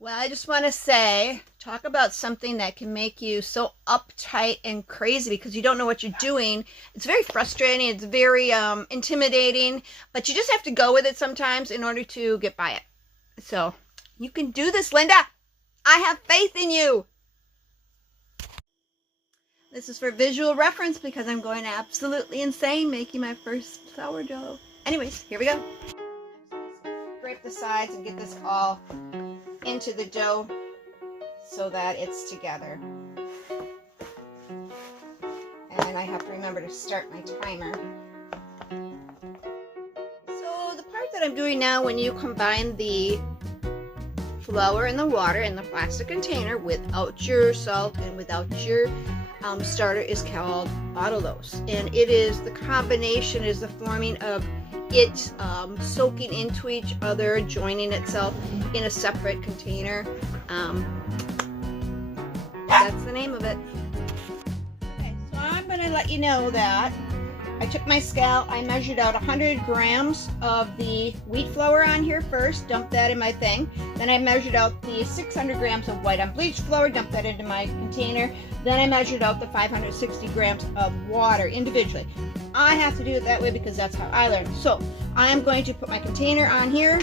Well, I just want to say, talk about something that can make you so uptight and crazy because you don't know what you're doing. It's very frustrating. It's very intimidating, but you just have to go with it sometimes in order to get by it. So you can do this, Linda. I have faith in you. This is for visual reference because I'm going absolutely insane making my first sourdough. Anyways, here we go. Scrape the sides and get this all into the dough so that it's together. And I have to remember to start my timer. So the part that I'm doing now, when you combine the flour and the water in the plastic container without your salt and without your starter, is called autolose. And it is the combination, is the forming of it soaking into each other, joining itself in a separate container. That's the name of it. Okay, so I'm going to let you know that I took my scale, I measured out 100 grams of the wheat flour on here first, dumped that in my thing. Then I measured out the 600 grams of white unbleached flour, dumped that into my container. Then I measured out the 560 grams of water individually. I have to do it that way because that's how I learned. So I am going to put my container on here.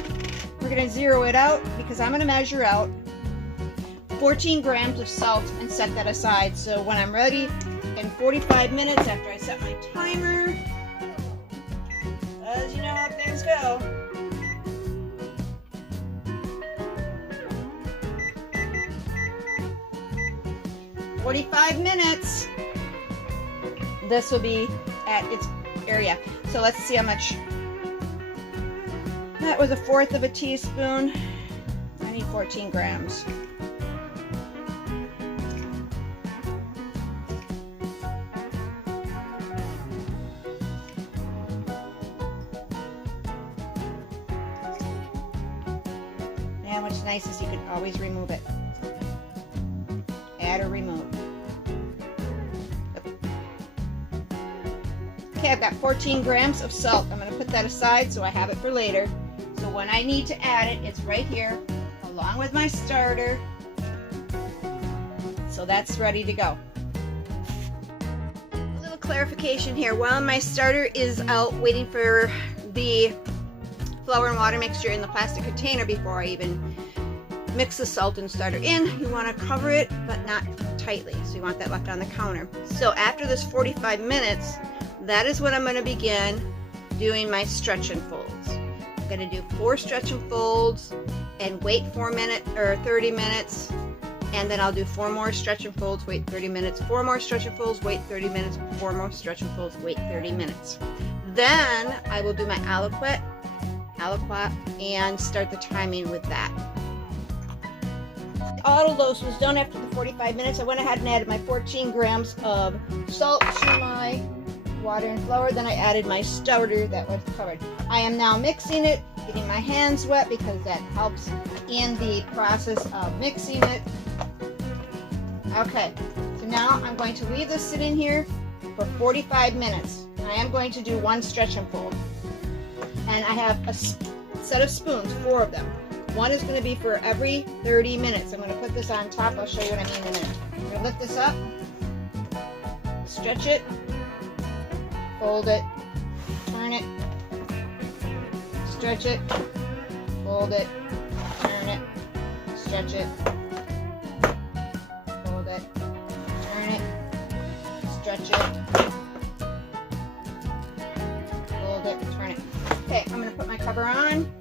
We're going to zero it out because I'm going to measure out 14 grams of salt and set that aside. So when I'm ready in 45 minutes after I set my timer, as you know how things go. In 45 minutes, this will be at its area. So let's see how much. That was 1/4 of a teaspoon. I need 14 grams. And what's nice is you can always remove it. Add or remove. Okay, I've got 14 grams of salt. I'm going to put that aside so I have it for later. So when I need to add it, it's right here along with my starter. So that's ready to go. A little clarification here. While my starter is out waiting for the flour and water mixture in the plastic container before I even mix the salt and starter in, you want to cover it but not tightly. So you want that left on the counter. So after this 45 minutes, that is when I'm going to begin doing my stretch and folds. I'm going to do 4 stretch and folds and wait 4 minutes or 30 minutes, and then I'll do 4 more stretch and folds, wait 30 minutes, 4 more stretch and folds, wait 30 minutes, 4 more stretch and folds, wait 30 minutes. Then I will do my aliquot and start the timing with that. Autolose was done after the 45 minutes. I went ahead and added my 14 grams of salt to my water and flour. Then I added my starter that was covered. I am now mixing it, getting my hands wet because that helps in the process of mixing it. Okay, so now I'm going to leave this sitting here for 45 minutes. I am going to do 1 stretch and fold. And I have a set of spoons, 4 of them. One is going to be for every 30 minutes. I'm going to put this on top. I'll show you what I mean in a minute. I'm going to lift this up, stretch it, fold it, turn it, stretch it, fold it, turn it, stretch it, fold it, turn it, stretch it, fold it, turn it. Okay, I'm going to put my cover on.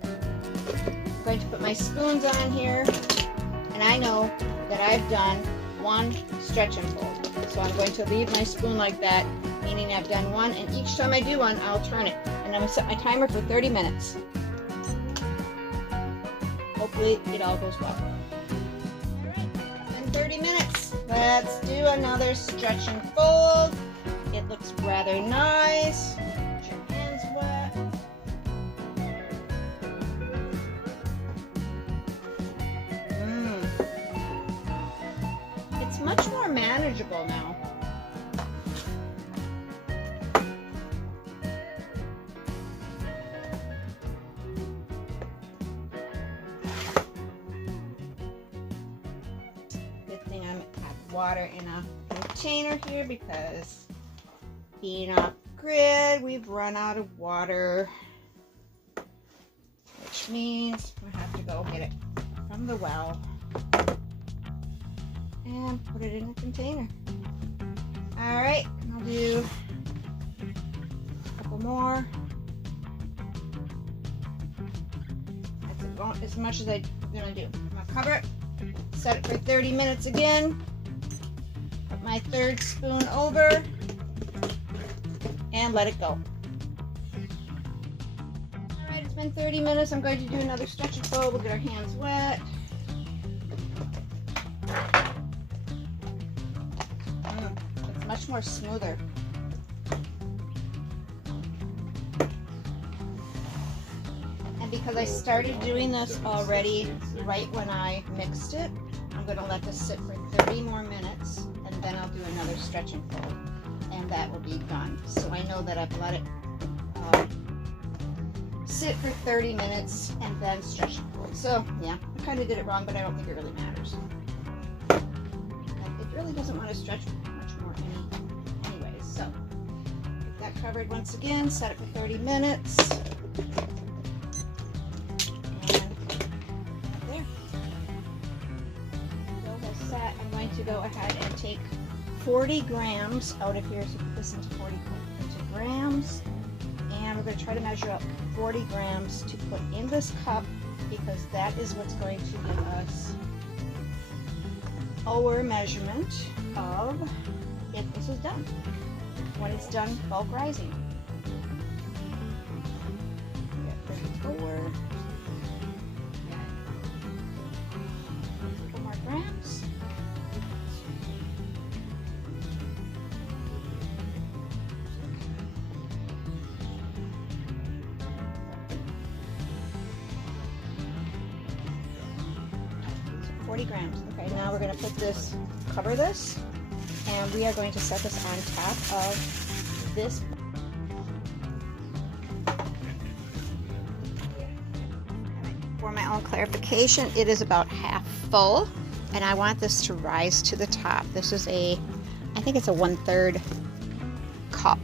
I'm going to put my spoons on here, and I know that I've done 1 stretch and fold. So I'm going to leave my spoon like that, meaning I've done 1, and each time I do 1, I'll turn it. And I'm going to set my timer for 30 minutes. Hopefully it all goes well. Alright, it's been 30 minutes. Let's do another stretch and fold. It looks rather nice. Get your hands wet. It's much more manageable now. water in a container here because being off grid, we've run out of water, which means we have to go get it from the well and put it in a container. All right, I'll do a couple more. That's about as much as I'm gonna do. I'm gonna cover it, set it for 30 minutes again, put my third spoon over, and let it go. All right, it's been 30 minutes. I'm going to do another stretch and fold. We'll get our hands wet. It's much more smoother. And because I started doing this already right when I mixed it, I'm going to let this sit for 30 more minutes, and then I'll do another stretch and fold, and that will be done. So I know that I've let it sit for 30 minutes and then stretch and fold. So yeah, I kind of did it wrong, but I don't think it really matters. And it really doesn't want to stretch much more anyways. So get that covered once again, set it for 30 minutes. I'm going to go ahead and take 40 grams out of here. So put this into 40 into grams, and we're going to try to measure up 40 grams to put in this cup, because that is what's going to give us our measurement of if this is done, when it's done bulk rising. We got 34. A couple more grams. So 40 grams. Okay, now we're going to put this, cover this, and we are going to set this on top of this. For my own clarification, it is about half full, and I want this to rise to the top. This is I think it's a 1/3 cup.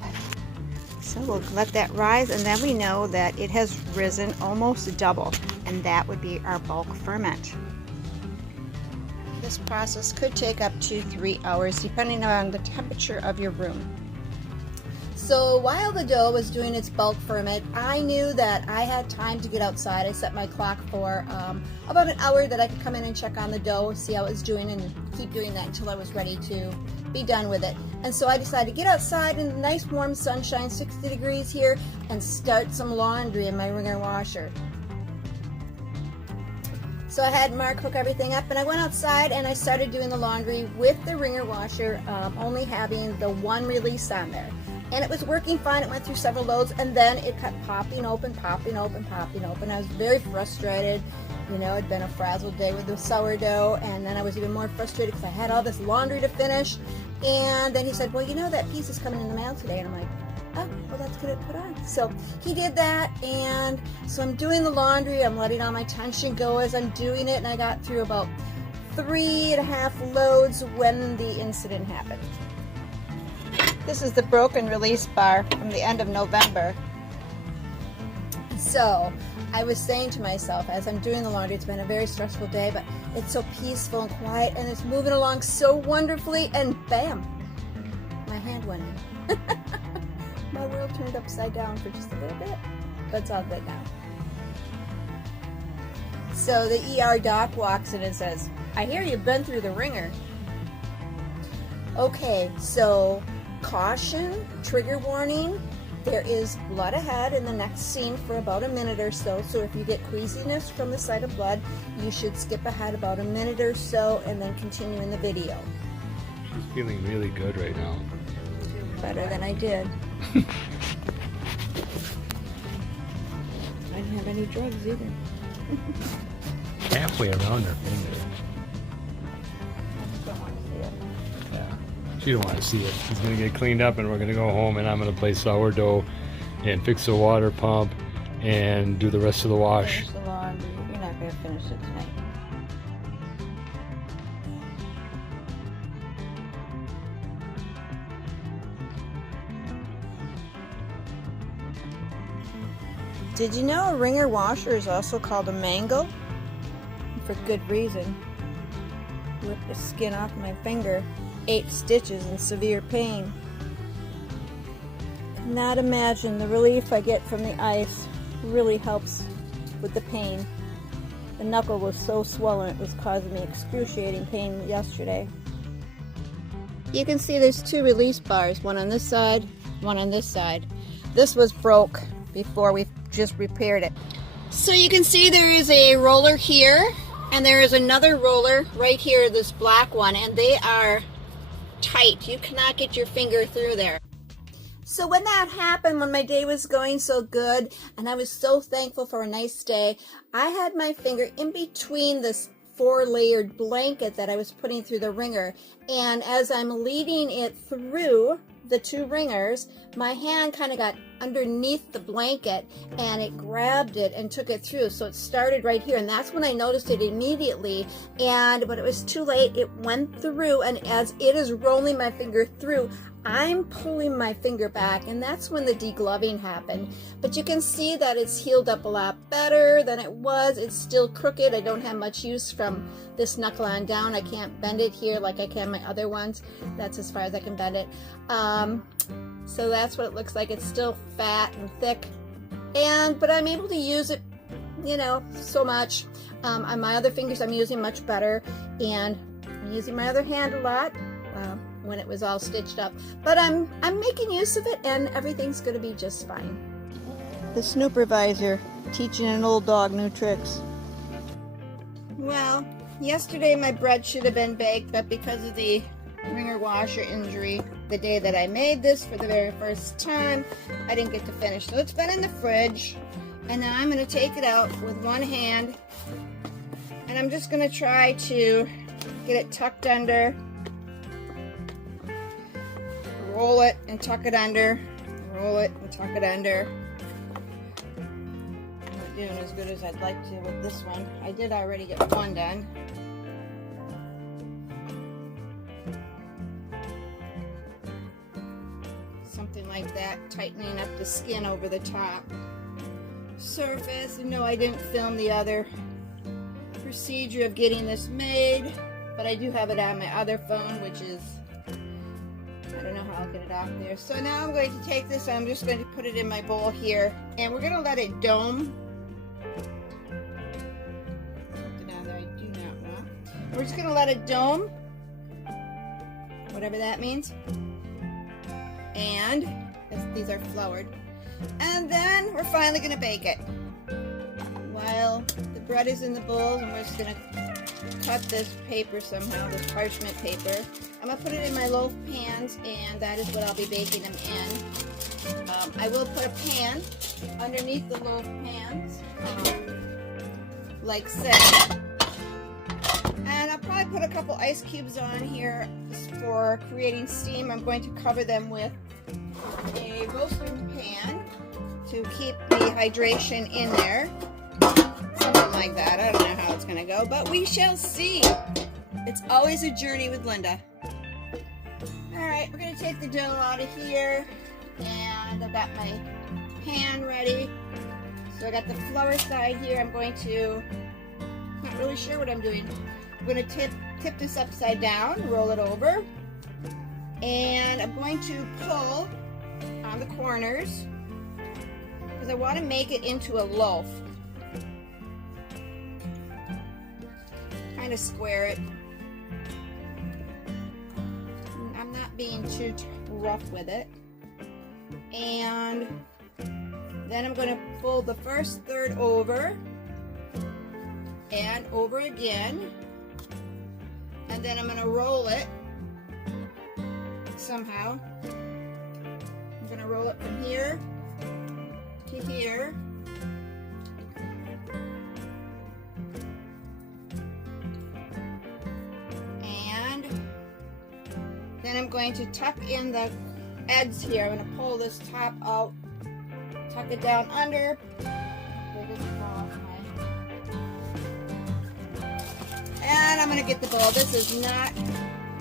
So we'll let that rise, and then we know that it has risen almost double, and that would be our bulk ferment. This process could take up to 3 hours depending on the temperature of your room. So while the dough was doing its bulk ferment, I knew that I had time to get outside. I set my clock for about an hour that I could come in and check on the dough, see how it was doing, and keep doing that until I was ready to be done with it. And so I decided to get outside in the nice warm sunshine, 60 degrees here, and start some laundry in my wringer washer. So I had Marc hook everything up, and I went outside and I started doing the laundry with the wringer washer, only having the one release on there. And it was working fine. It went through several loads, and then it kept popping open, popping open, popping open. I was very frustrated. You know, it'd been a frazzled day with the sourdough, and then I was even more frustrated because I had all this laundry to finish. And then he said, well, you know, that piece is coming in the mail today. And I'm like, oh, well, that's good to put on. So he did that, and so I'm doing the laundry. I'm letting all my tension go as I'm doing it, and I got through about 3.5 loads when the incident happened. This is the broken release bar from the end of November. So I was saying to myself as I'm doing the laundry, it's been a very stressful day, but it's so peaceful and quiet, and it's moving along so wonderfully, and bam, my hand went in. My world turned upside down for just a little bit, but it's all good now. So the ER doc walks in and says, I hear you've been through the wringer. Okay, so caution, trigger warning, there is blood ahead in the next scene for about a minute or so. So if you get queasiness from the sight of blood, you should skip ahead about a minute or so and then continue in the video. She's feeling really good right now. Better than I did. I didn't have any drugs either. Halfway around her finger. I just don't want to see it. Yeah. She don't want to see it. She's going to get cleaned up, and we're going to go home, and I'm going to play sourdough and fix the water pump and do the rest of the wash. Finish the laundry. You're not going to finish it tonight. Did you know a wringer washer is also called a mangle? For good reason. Ripped the skin off my finger. 8 stitches in severe pain. Cannot imagine the relief I get from the ice. Really helps with the pain. The knuckle was so swollen it was causing me excruciating pain yesterday. You can see there's 2 release bars, one on this side, one on this side. This was broke before we just repaired it. So you can see there is a roller here, and there is another roller right here, this black one, and they are tight. You cannot get your finger through there. So when that happened, when my day was going so good, and I was so thankful for a nice day, I had my finger in between this 4-layered blanket that I was putting through the wringer, and as I'm leading it through the 2 wringers, my hand kind of got underneath the blanket and it grabbed it and took it through. So it started right here, and that's when I noticed it immediately, but it was too late. It went through, and as it is rolling my finger through, I'm pulling my finger back, and that's when the degloving happened. But you can see that it's healed up a lot better than it was. It's still crooked. I don't have much use from this knuckle on down. I can't bend it here like I can my other ones. That's as far as I can bend it. So that's what it looks like. It's still fat and thick, but I'm able to use it, so much. On my other fingers I'm using much better, and I'm using my other hand a lot. When it was all stitched up, but I'm making use of it, and everything's going to be just fine. The snoopervisor teaching an old dog new tricks. Well, yesterday my bread should have been baked, but because of the wringer washer injury, the day that I made this for the very first time, I didn't get to finish. So it's been in the fridge, and now I'm going to take it out with one hand, and I'm just going to try to get it tucked under. Roll it and tuck it under, roll it and tuck it under. I'm not doing as good as I'd like to with this one. I did already get one done. Something like that, tightening up the skin over the top surface. No, I didn't film the other procedure of getting this made, but I do have it on my other phone, which is, I don't know how I'll get it off there. So now I'm going to take this, I'm just going to put it in my bowl here, and we're going to let it dome. Something down there I do not want. We're just going to let it dome, whatever that means. And these are floured. And then we're finally going to bake it. While the bread is in the bowl, and we're just going to cut this paper somehow, this parchment paper. I'm going to put it in my loaf pans, and that is what I'll be baking them in. I will put a pan underneath the loaf pans, like so. And I'll probably put a couple ice cubes on here for creating steam. I'm going to cover them with a roasting pan to keep the hydration in there. Something like that. I don't know how it's going to go, but we shall see. It's always a journey with Linda. Alright, we're going to take the dough out of here, and I've got my pan ready. So I got the flour side here. I'm going to, not really sure what I'm doing. I'm going to tip this upside down, roll it over, and I'm going to pull on the corners because I want to make it into a loaf. Kind of square it. I'm not being too rough with it. And then I'm going to fold the first third over and over again. And then I'm going to roll it somehow. I'm going to roll it from here to here. Then I'm going to tuck in the ends here. I'm going to pull this top out, tuck it down under. And I'm going to get the bowl. This is not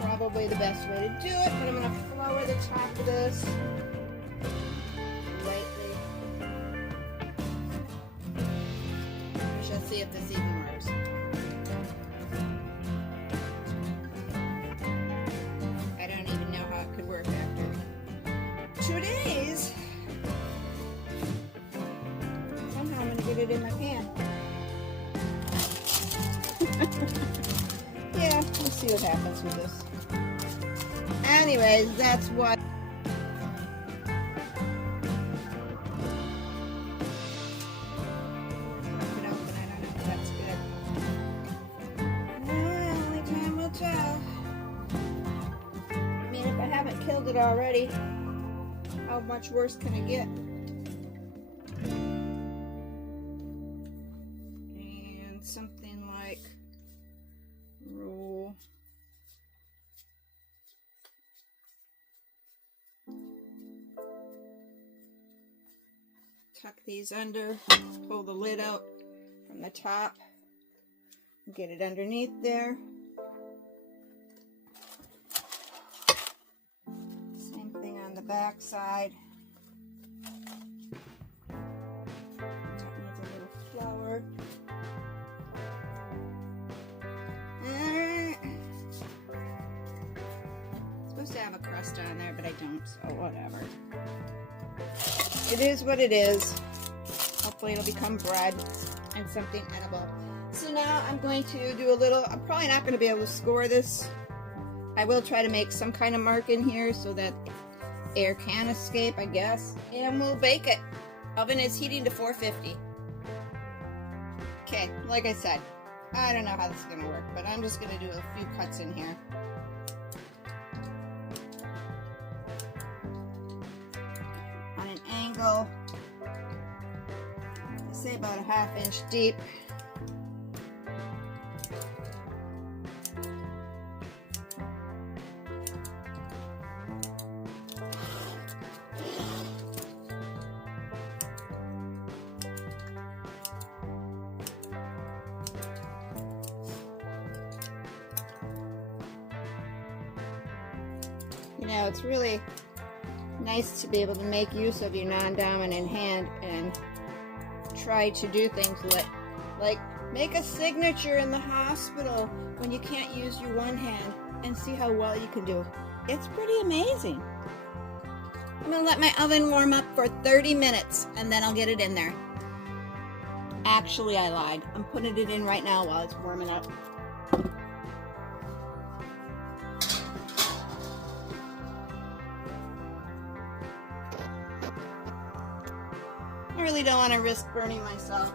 probably the best way to do it, but I'm going to flour the top of this lightly. see if this even works. I don't even know how it could work after 2 days. Somehow I'm gonna get it in my pan. Yeah, we'll see what happens with this. Anyways, that's what. Killed it already. How much worse can it get? And something like roll. Tuck these under, pull the lid out from the top, get it underneath there. Back side. That needs a little flour. Supposed to have a crust on there, but I don't, so whatever. It is what it is. Hopefully it'll become bread and something edible. So now I'm going to do a little, I'm probably not going to be able to score this. I will try to make some kind of mark in here so that air can escape, I guess, and we'll bake it. Oven is heating to 450. Okay, like I said, I don't know how this is going to work, but I'm just going to do a few cuts in here. On an angle, I say about a 1/2 inch deep. You know, it's really nice to be able to make use of your non-dominant hand and try to do things like make a signature in the hospital when you can't use your one hand and see how well you can do. It's pretty amazing. I'm going to let my oven warm up for 30 minutes and then I'll get it in there. Actually, I lied. I'm putting it in right now while it's warming up. I really don't want to risk burning myself.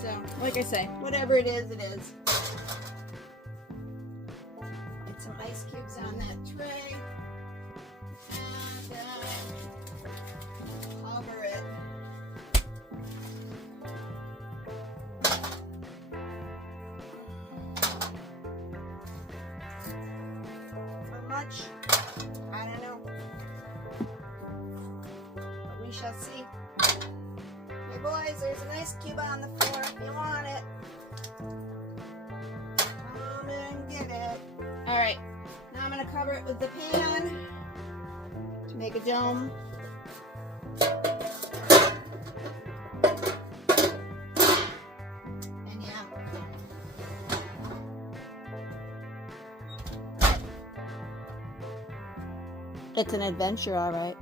So, like I say, whatever it is, it is. Get some ice cubes on that tray. And cover it. How much? I don't know. We shall see. Hey boys, there's an ice cube on the floor if you want it. Come and get it. Alright, now I'm going to cover it with the pan to make a dome. And yeah. It's an adventure, alright.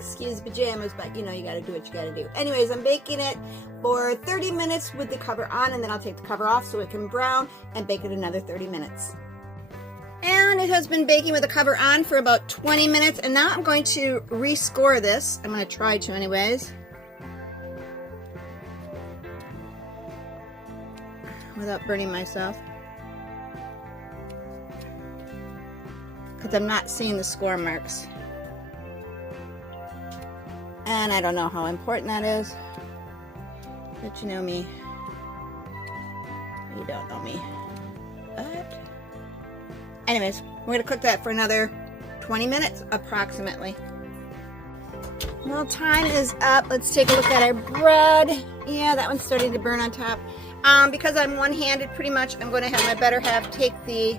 Excuse pajamas, but you know, you gotta do what you gotta do. Anyways, I'm baking it for 30 minutes with the cover on, and then I'll take the cover off so it can brown and bake it another 30 minutes. And it has been baking with the cover on for about 20 minutes, and now I'm going to rescore this. I'm going to try to anyways. Without burning myself. Because I'm not seeing the score marks. And I don't know how important that is. But you know me. You don't know me. But anyways, we're going to cook that for another 20 minutes approximately. Well, time is up. Let's take a look at our bread. Yeah, that one's starting to burn on top. Because I'm one-handed pretty much, I'm going to have my better half take the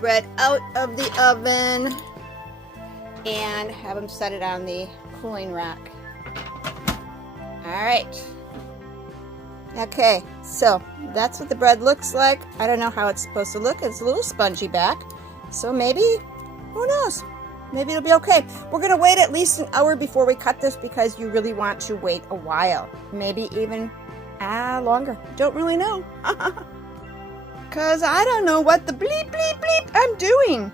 bread out of the oven and have them set it on the cooling rack. Alright, Okay, so that's what the bread looks like. I don't know how it's supposed to look. It's a little spongy back. So maybe, who knows? Maybe it'll be okay. We're going to wait at least an hour before we cut this because you really want to wait a while. Maybe even longer. Don't really know. Because I don't know what the bleep, bleep, bleep I'm doing.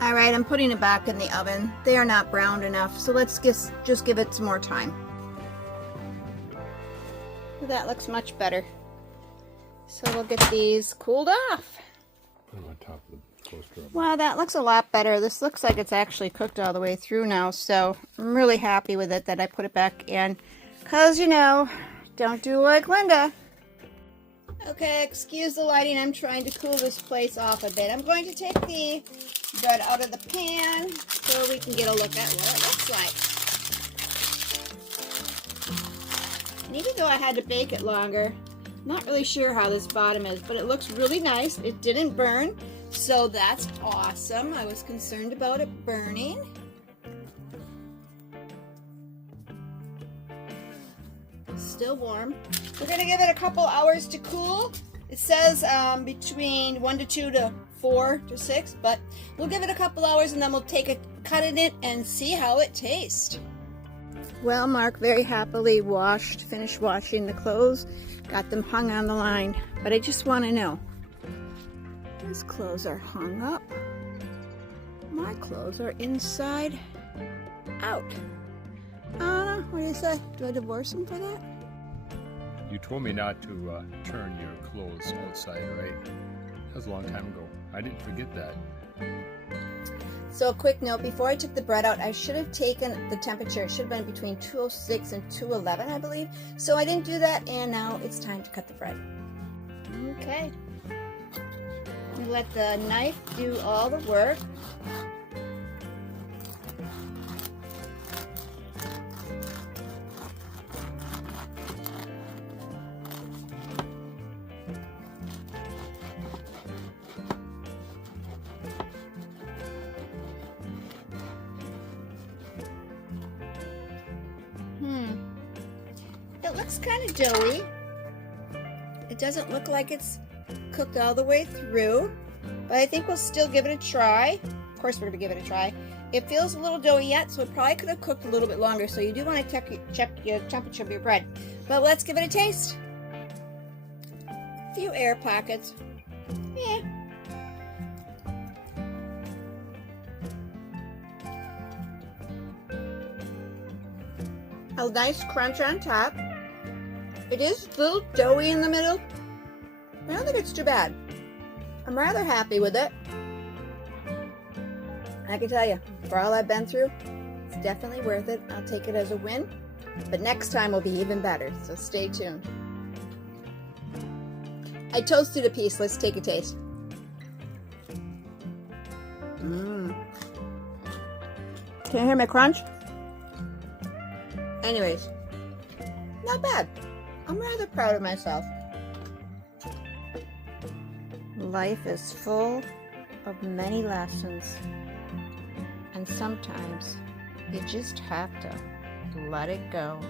All right, I'm putting it back in the oven. They are not browned enough, so let's just give it some more time. That looks much better. So we'll get these cooled off. Put them on top of the toaster. Wow, that looks a lot better. This looks like it's actually cooked all the way through now, so I'm really happy with it that I put it back in. Because, you know, don't do like Linda. Okay, excuse the lighting. I'm trying to cool this place off a bit. I'm going to take the bread out of the pan so we can get a look at what it looks like. And even though I had to bake it longer, I'm not really sure how this bottom is, but it looks really nice. It didn't burn, so that's awesome. I was concerned about it burning. Still warm. We're going to give it a couple hours to cool. It says between 1 to 2 to 4 to 6, but we'll give it a couple hours and then we'll take a cut in it and see how it tastes. Well, Marc very happily finished washing the clothes, got them hung on the line, but I just want to know, his clothes are hung up, my clothes are inside out. Anna, what do you say? Do I divorce him for that? You told me not to turn your clothes outside, right? That was a long time ago. I didn't forget that. So a quick note, before I took the bread out, I should have taken the temperature. It should have been between 206 and 211, I believe. So I didn't do that, and now it's time to cut the bread. Okay. I'm gonna let the knife do all the work. It looks kind of doughy. It doesn't look like it's cooked all the way through, but I think we'll still give it a try. Of course we're going to give it a try. It feels a little doughy yet, so it probably could have cooked a little bit longer, so you do want to check your temperature of your bread. But let's give it a taste. A few air pockets. Yeah. A nice crunch on top. It is a little doughy in the middle. I don't think it's too bad. I'm rather happy with it. I can tell you, for all I've been through, it's definitely worth it. I'll take it as a win. But next time will be even better, so stay tuned. I toasted a piece. Let's take a taste. Can you hear my crunch? Anyways, not bad. I'm rather proud of myself. Life is full of many lessons, and sometimes you just have to let it go.